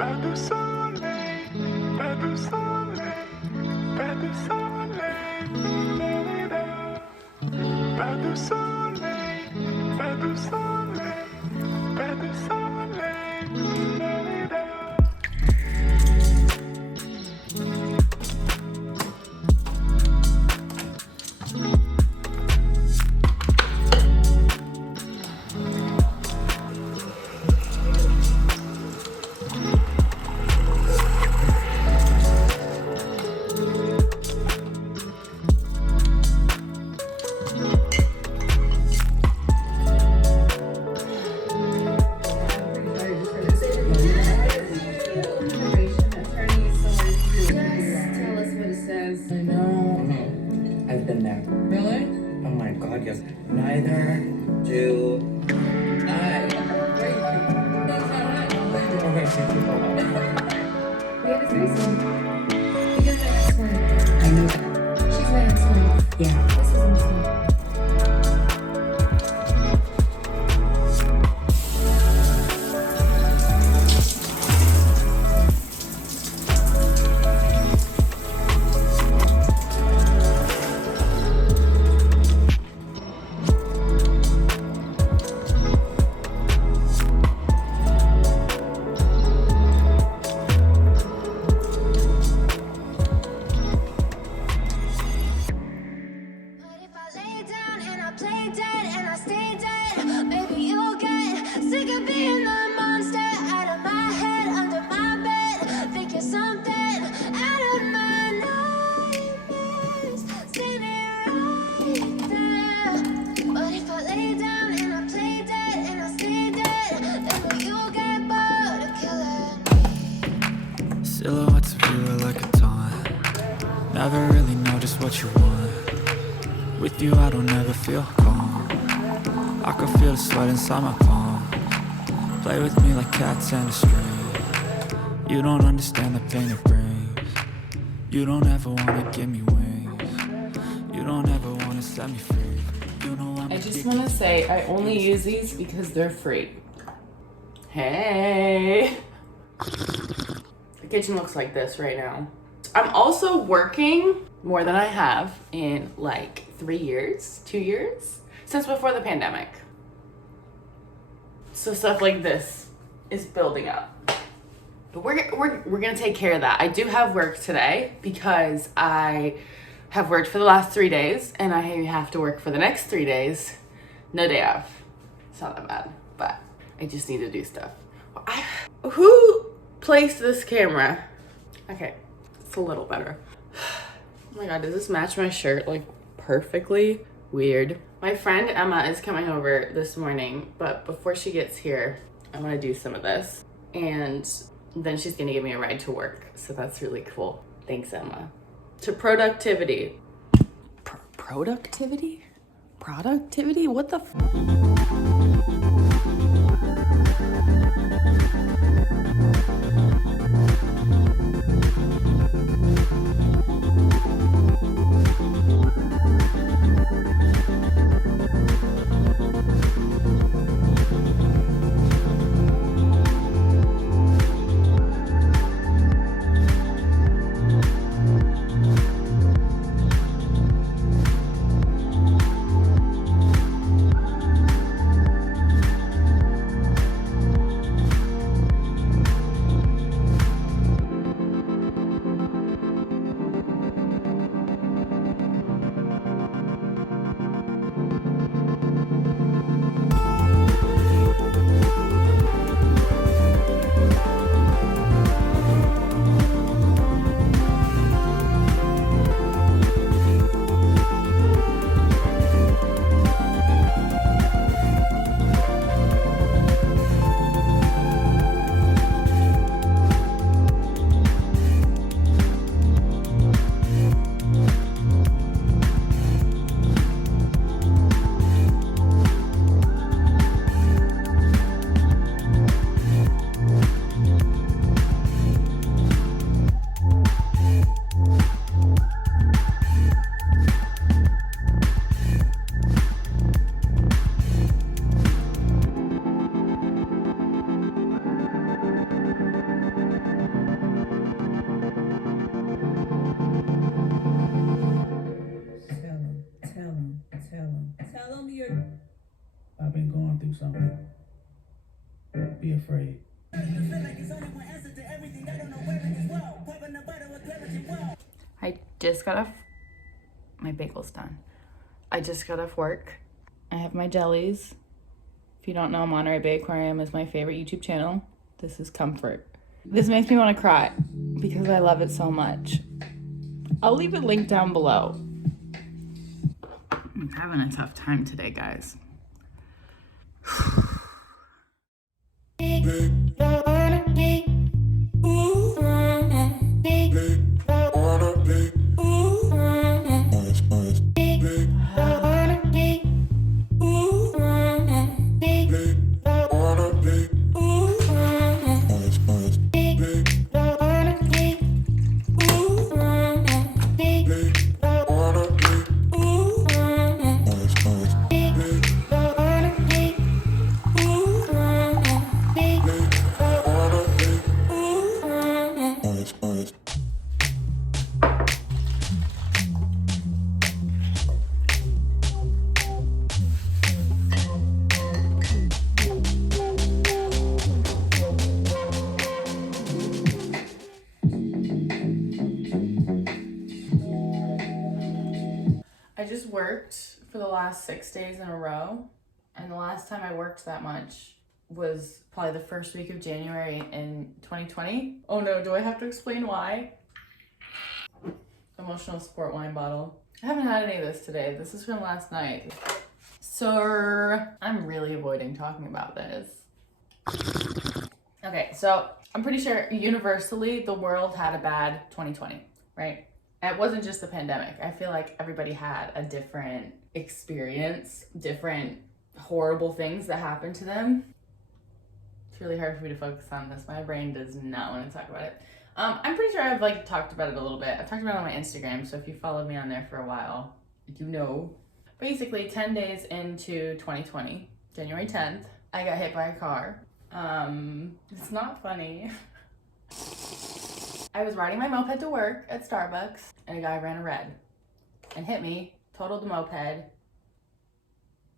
Pas de soleil, pas de soleil, pas de soleil, pas de soleil, pas de soleil, pas de soleil. I've been there. Really? Oh my god, yes. Neither do I. Okay, thank you. We have a threesome. You're my ex-wife. I know that. She's my ex-wife. Yeah. This isn't fun. Silhouettes of you are like a taunt. Never really know just what you want. With you I don't ever feel calm. I can feel the sweat inside my palm. Play with me like cats and a string. You don't understand the pain it brings. You don't ever wanna give me wings. You don't ever wanna set me free. You know I'm I just want to say I only use these because they're free. Hey. The kitchen looks like this right now. I'm also working more than I have in like 3 years, 2 years, since before the pandemic. So stuff like this is building up. But we're gonna take care of that. I do have work today because I have worked for the last 3 days and I have to work for the next 3 days. No day off. It's not that bad, but I just need to do stuff. Who placed this camera? Okay, it's a little better. Oh my god, does this match my shirt like perfectly? Weird. My friend Emma is coming over this morning, but before she gets here, I'm gonna do some of this. And then she's gonna give me a ride to work. So that's really cool. Thanks, Emma. To productivity. Productivity? Productivity? What the just got off, my bagel's done. I just got off work. I have my jellies. If you don't know, Monterey Bay Aquarium is my favorite YouTube channel. This is comfort. This makes me want to cry because I love it so much. I'll leave a link down below. I'm having a tough time today, guys. I just worked for the last 6 days in a row, and the last time I worked that much was probably the first week of January in 2020. Oh no, do I have to explain why? Emotional support wine bottle. I haven't had any of this today. This is from last night. So I'm really avoiding talking about this. Okay, so I'm pretty sure universally the world had a bad 2020, right? It wasn't just the pandemic. I feel like everybody had a different experience, different horrible things that happened to them. It's really hard for me to focus on this. My brain does not want to talk about it. I'm pretty sure I've like talked about it a little bit. I've talked about it on my Instagram, so if you followed me on there for a while, you know. Basically, 10 days into 2020, January 10th, I got hit by a car. It's not funny. I was riding my moped to work at Starbucks, and a guy ran a red and hit me, totaled the moped.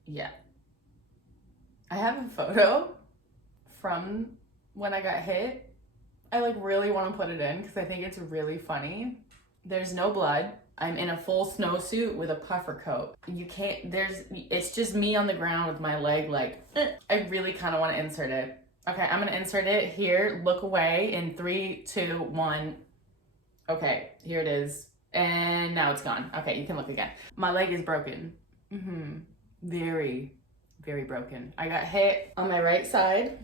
Yeah. I have a photo from when I got hit. I like really want to put it in because I think it's really funny. There's no blood. I'm in a full snowsuit with a puffer coat. You can't, it's just me on the ground with my leg like, I really kind of want to insert it. Okay, I'm gonna insert it here. Look away in 3, 2, 1. Okay, here it is. And now it's gone. Okay, you can look again. My leg is broken. Very, very broken. I got hit on my right side.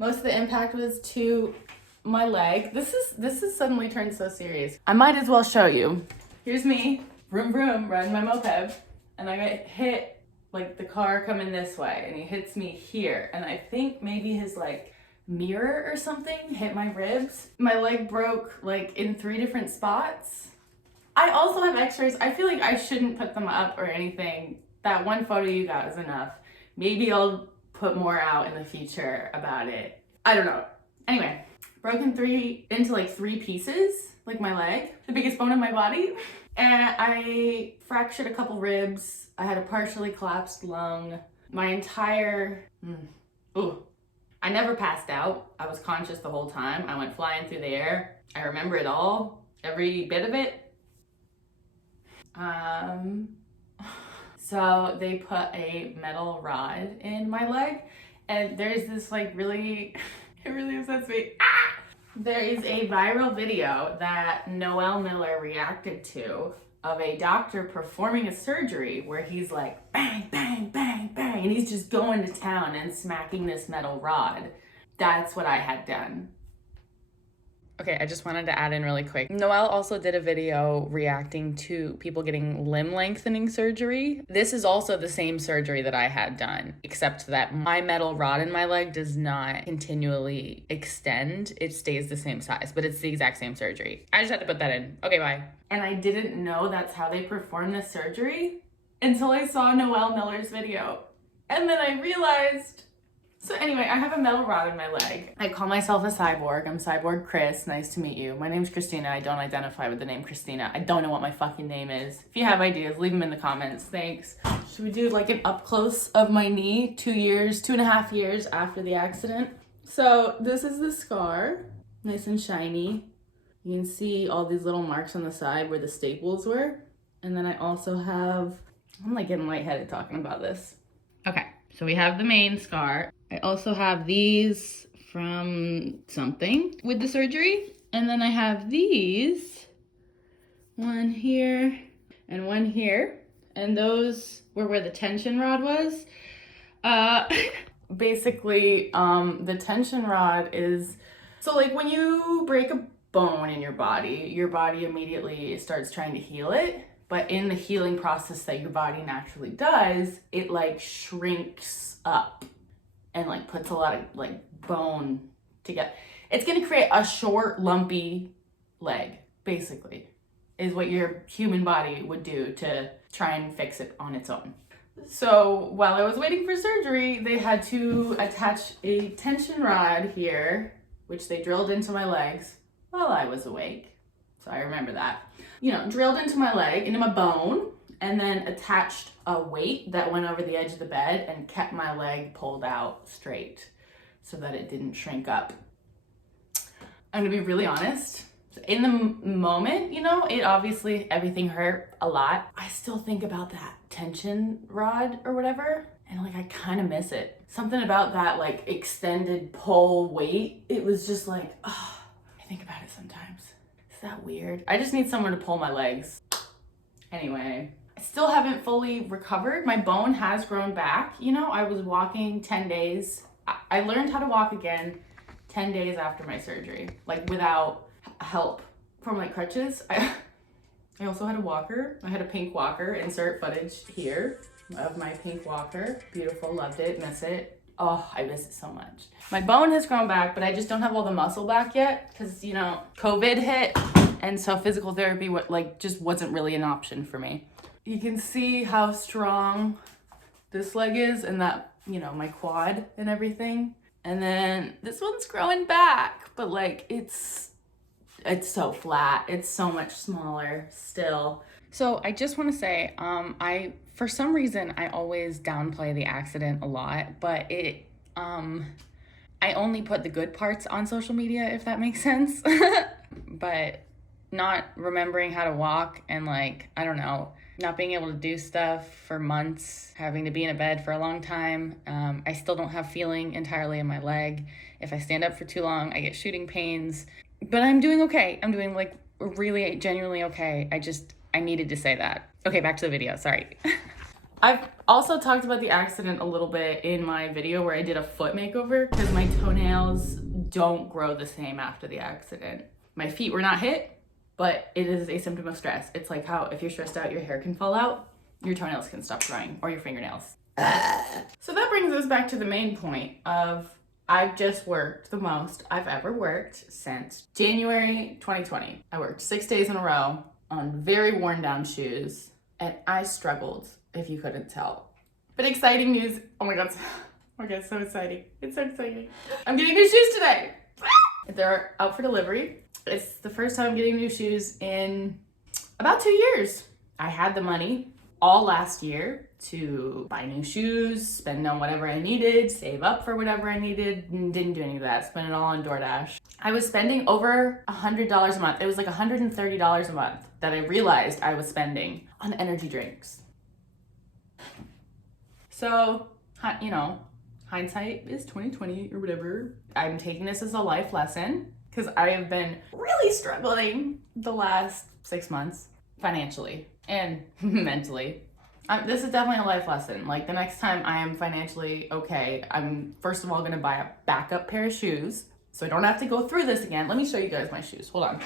Most of the impact was to my leg. This is suddenly turned so serious. I might as well show you. Here's me, vroom vroom, riding my moped, and I got hit, like the car coming this way, and he hits me here, and I think maybe his like mirror or something hit my ribs. My leg broke like in 3 different spots. I also have x-rays. I feel like I shouldn't put them up or anything. That one photo you got is enough. Maybe I'll put more out in the future about it. I don't know. Anyway, broken into 3 pieces, like my leg, the biggest bone in my body. And I fractured a couple ribs. I had a partially collapsed lung. My entire, I never passed out. I was conscious the whole time. I went flying through the air. I remember it all, every bit of it. So they put a metal rod in my leg, and there's this like really, it really upsets me. There is a viral video that Noel Miller reacted to of a doctor performing a surgery where he's like bang, bang, bang, bang, and he's just going to town and smacking this metal rod. That's what I had done. Okay, I just wanted to add in really quick. Noelle also did a video reacting to people getting limb lengthening surgery. This is also the same surgery that I had done, except that my metal rod in my leg does not continually extend. It stays the same size, but it's the exact same surgery. I just had to put that in. Okay, bye. And I didn't know that's how they perform this surgery until I saw Noelle Miller's video. And then I realized. So anyway, I have a metal rod in my leg. I call myself a cyborg. I'm Cyborg Chris. Nice to meet you. My name's Christina. I don't identify with the name Christina. I don't know what my fucking name is. If you have ideas, leave them in the comments. Thanks. Should we do like an up close of my knee 2.5 years after the accident? So this is the scar. Nice and shiny. You can see all these little marks on the side where the staples were. And then I also have, I'm like getting lightheaded talking about this. Okay, so we have the main scar. I also have these from something with the surgery. And then I have these, one here and one here. And those were where the tension rod was. Basically, the tension rod is, so like when you break a bone in your body immediately starts trying to heal it. But in the healing process that your body naturally does, it like shrinks up and like puts a lot of like bone together. It's gonna create a short, lumpy leg, basically, is what your human body would do to try and fix it on its own. So while I was waiting for surgery, they had to attach a tension rod here, which they drilled into my legs while I was awake. So I remember that. You know, drilled into my leg, into my bone, and then attached a weight that went over the edge of the bed and kept my leg pulled out straight so that it didn't shrink up. I'm gonna be really honest. In the moment, you know, it obviously, everything hurt a lot. I still think about that tension rod or whatever, and like I kind of miss it. Something about that like extended pull weight, it was just like, oh, I think about it sometimes. Is that weird? I just need someone to pull my legs. Anyway, I still haven't fully recovered. My bone has grown back. You know, I was walking 10 days. I learned how to walk again 10 days after my surgery, like without help from like crutches. I also had a walker. I had a pink walker. Insert footage here of my pink walker. Beautiful, loved it, miss it. Oh, I miss it so much. My bone has grown back, but I just don't have all the muscle back yet because, you know, COVID hit, and so physical therapy just wasn't really an option for me. You can see how strong this leg is and that, you know, my quad and everything. And then this one's growing back, but like it's so flat. It's so much smaller still. So I just want to say, for some reason, I always downplay the accident a lot, but I only put the good parts on social media, if that makes sense. But not remembering how to walk and like, I don't know, not being able to do stuff for months, having to be in a bed for a long time. I still don't have feeling entirely in my leg. If I stand up for too long, I get shooting pains. But I'm doing okay. I'm doing like really genuinely okay. I needed to say that. Okay, back to the video, sorry. I've also talked about the accident a little bit in my video where I did a foot makeover because my toenails don't grow the same after the accident. My feet were not hit, but it is a symptom of stress. It's like how if you're stressed out, your hair can fall out, your toenails can stop growing, or your fingernails. So that brings us back to the main point of I've just worked the most I've ever worked since January 2020. I worked 6 days in a row on very worn down shoes, and I struggled, if you couldn't tell. But exciting news, oh my god, so exciting. It's so exciting. I'm getting new shoes today. They're out for delivery. It's the first time I'm getting new shoes in about 2 years. I had the money all last year to buy new shoes, spend on whatever I needed, save up for whatever I needed, and didn't do any of that. Spent it all on DoorDash. I was spending over $100 a month. It was like $130 a month that I realized I was spending on energy drinks. So, you know, hindsight is 2020 or whatever. I'm taking this as a life lesson because I have been really struggling the last 6 months financially and mentally. This is definitely a life lesson. Like the next time I am financially okay, I'm first of all gonna buy a backup pair of shoes so I don't have to go through this again. Let me show you guys my shoes. Hold on.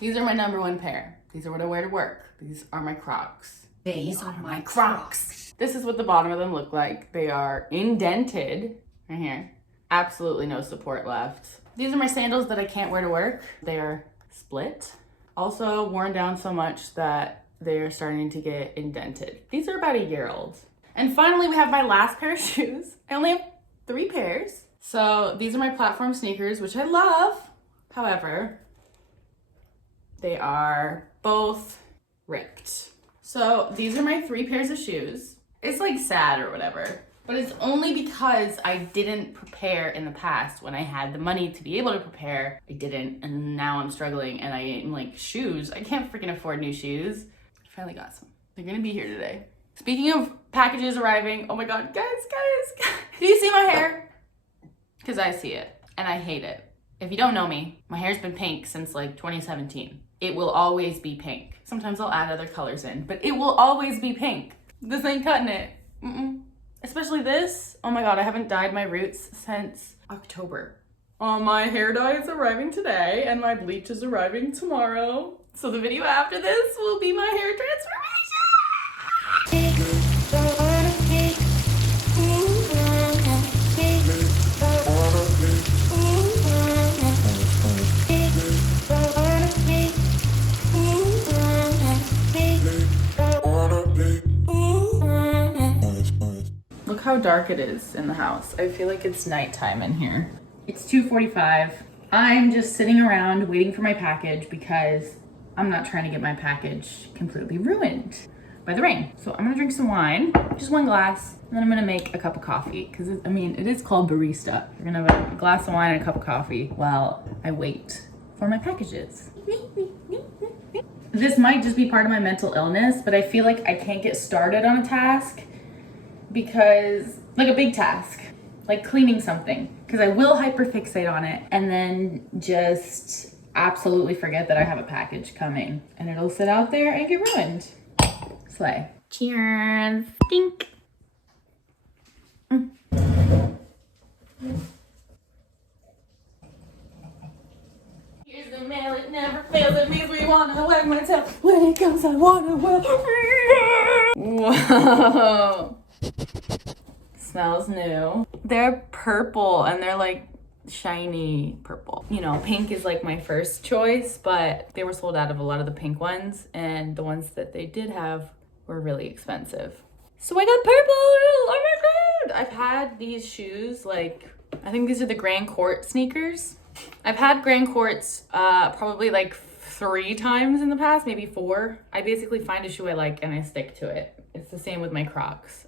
These are my number one pair. These are what I wear to work. These are my Crocs. These are my Crocs. This is what the bottom of them look like. They are indented right here. Absolutely no support left. These are my sandals that I can't wear to work. They are split. Also worn down so much that they're starting to get indented. These are about a year old. And finally, we have my last pair of shoes. I only have 3 pairs. So these are my platform sneakers, which I love. However, they are both ripped. So these are my 3 pairs of shoes. It's like sad or whatever. But it's only because I didn't prepare in the past. When I had the money to be able to prepare, I didn't. And now I'm struggling and I'm like, shoes. I can't freaking afford new shoes. I finally got some. They're gonna be here today. Speaking of packages arriving, oh my God, guys. Do you see my hair? Because I see it and I hate it. If you don't know me, my hair's been pink since like 2017. It will always be pink. Sometimes I'll add other colors in, but it will always be pink. This ain't cutting it. Especially this. Oh my God, I haven't dyed my roots since October. My hair dye is arriving today and my bleach is arriving tomorrow. So the video after this will be my hair transformation. Look how dark it is in the house. I feel like it's nighttime in here. It's 2:45. I'm just sitting around waiting for my package because I'm not trying to get my package completely ruined by the rain. So I'm gonna drink some wine, just one glass, and then I'm gonna make a cup of coffee because it is called barista. We're gonna have a glass of wine and a cup of coffee while I wait for my packages. This might just be part of my mental illness, but I feel like I can't get started on a task because, like a big task, like cleaning something, because I will hyperfixate on it and then just absolutely forget that I have a package coming and it'll sit out there and get ruined. Slay. Cheers. Dink. Here's the mail, it never fails. It means we wanna wag my tail. When it comes, I wanna well. Whoa. Smells new. They're purple and they're like shiny purple. You know, pink is like my first choice, but they were sold out of a lot of the pink ones and the ones that they did have were really expensive. So I got purple. Oh my God. I've had these shoes, like, I think these are the Grand Court sneakers. I've had Grand Courts probably like 3 times in the past, maybe 4. I basically find a shoe I like and I stick to it. It's the same with my Crocs.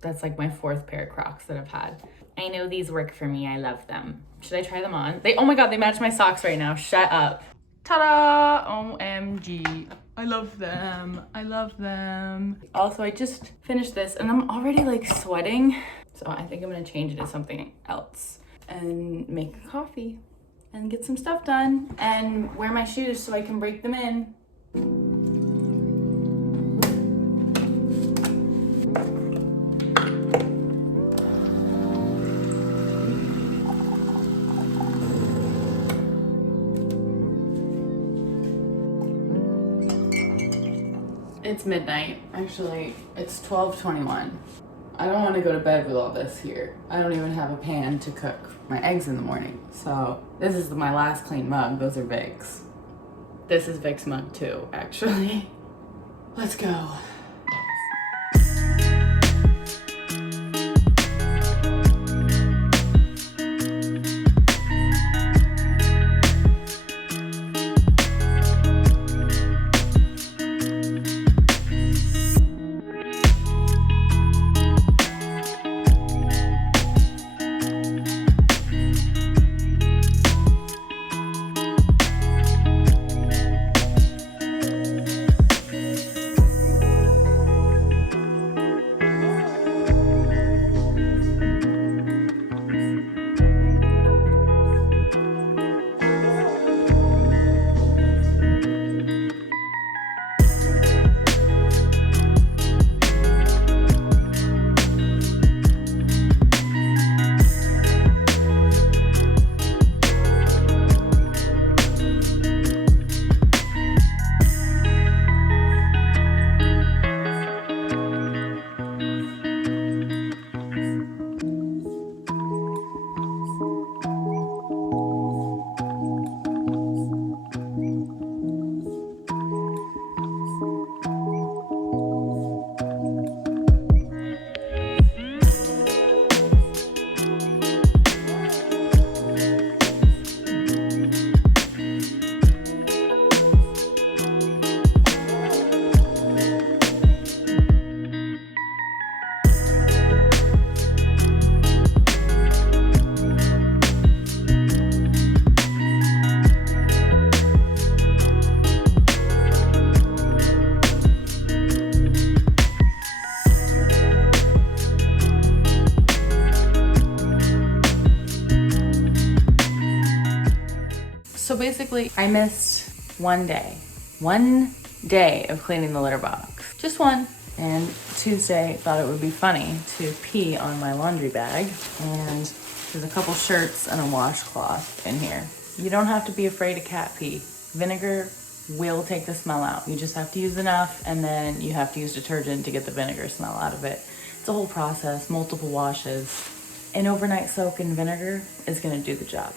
That's like my 4th pair of Crocs that I've had. I know these work for me. I love them. Should I try them on? Oh my God, they match my socks right now. Shut up. Ta-da! OMG. I love them. I love them. Also, I just finished this and I'm already like sweating. So I think I'm gonna change it to something else and make a coffee and get some stuff done and wear my shoes so I can break them in. It's midnight. Actually, it's 12:21. I don't want to go to bed with all this here. I don't even have a pan to cook my eggs in the morning. So this is my last clean mug. Those are Vic's. This is Vic's mug too, actually. Let's go. So basically, I missed one day of cleaning the litter box. Just one. And Tuesday, thought it would be funny to pee on my laundry bag. And there's a couple shirts and a washcloth in here. You don't have to be afraid of cat pee. Vinegar will take the smell out. You just have to use enough, and then you have to use detergent to get the vinegar smell out of it. It's a whole process, multiple washes. An overnight soak in vinegar is gonna do the job.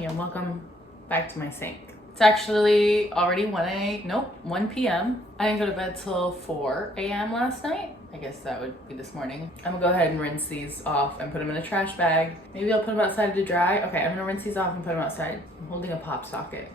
And welcome back to my sink. It's actually already 1 p.m. I didn't go to bed till 4 a.m. last night. I guess that would be this morning. I'm gonna go ahead and rinse these off and put them in a trash bag. Maybe I'll put them outside to dry. Okay, I'm gonna rinse these off and put them outside. I'm holding a pop socket.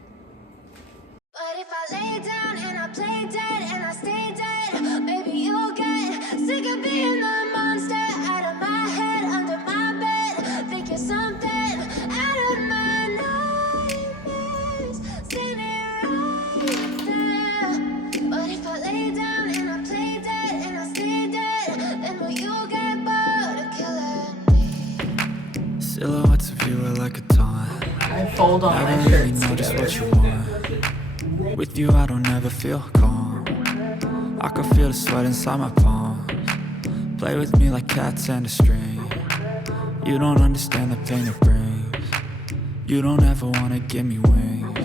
But if I lay down and I play dead and I stay dead, maybe you'll get sick of being the monster out of my head, under my bed. Think you're something out of my nightmares, standing right there. But if I lay down and I play dead and I stay dead, then will you get bored of killing me? Silhouettes of you are like a taunt. I fold all my Never really shirts know just together. what you want. With you I don't ever feel calm. I can feel the sweat inside my palms. Play with me like cats and a string. You don't understand the pain it brings. You don't ever wanna give me wings.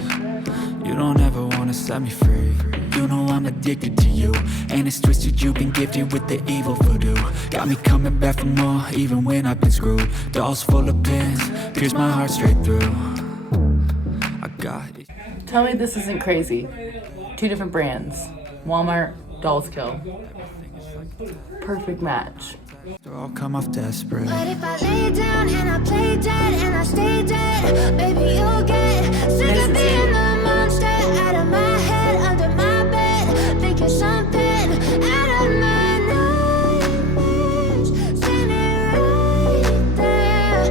You don't ever wanna set me free. You know I'm addicted to you, and it's twisted. You've been gifted with the evil voodoo. Got me coming back for more, even when I've been screwed. Dolls full of pins, pierce my heart straight through. I got it. Tell me this isn't crazy. 2 different brands. Walmart, Dolls Kill. Perfect match. They all come off desperate. But if I lay down and I play dead and I stay dead, maybe you'll get sick of being the monster out of my head, under my bed. Think you're something out of my nightmares, standing right there.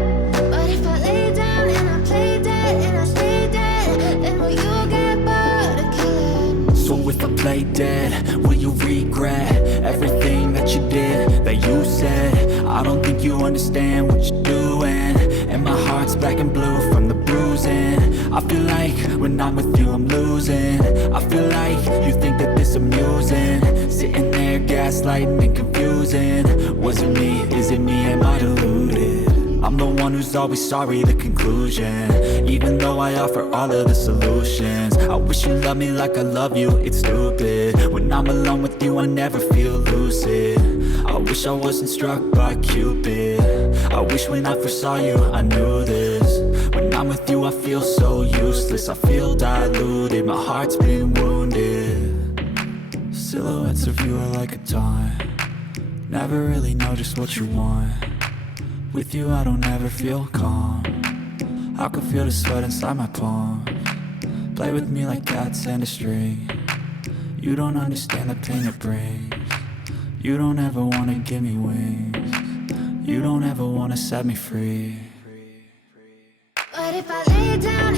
But if I lay down and I play dead and I stay dead, then will you get bored of killing me? So if I play dead, will you regret everything that you did, that you said? I don't think you understand what you're doing, and my heart's black and blue from the bruising. I feel like when I'm with you I'm losing. I feel like you think that this amusing, sitting there gaslighting and confusing. Was it me? Is it me? Am I deluded? I'm the one who's always sorry, the conclusion. Even though I offer all of the solutions, I wish you loved me like I love you, it's stupid. When I'm alone with you I never feel lucid. I wish I wasn't struck by Cupid. I wish when I first saw you I knew this. When I'm with you I feel so useless. I feel diluted, my heart's been wounded. Silhouettes of you are like a taunt. Never really know just what you want. With you I don't ever feel calm. I can feel the sweat inside my palms. Play with me like cats and a string. You don't understand the pain it brings. You don't ever wanna give me wings. You don't ever wanna set me free. But if I lay down